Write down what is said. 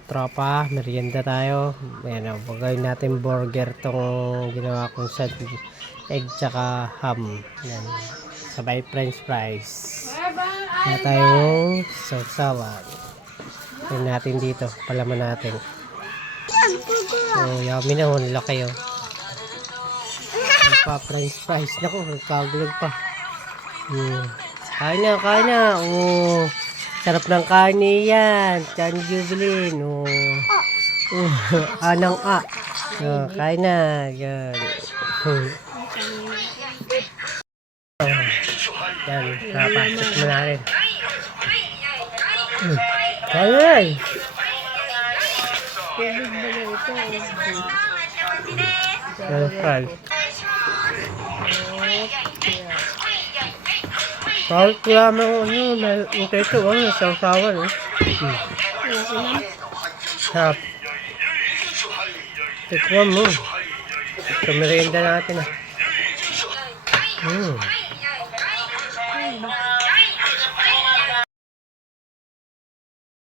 Tropa, merienda tayo. Ayan, bagay natin burger tong ginawa kong sa egg tsaka ham. Ayan, sabay french fries. Kaya tayong sausawan. Tingnan natin dito, palaman natin. Oh, yummy na, ang laki oh. Ano pa, french fries. Naku, kagulog pa. Kain na. Oh, sarap ng karne yan. Chan Jubilin. Oh. Anang a. Oh, kain na. Yan. Yan, napasok mo na rin. Kain! Yan, kahit lamang may keso, sausawan. Sarap. Tikwan mo. Ito merienda natin.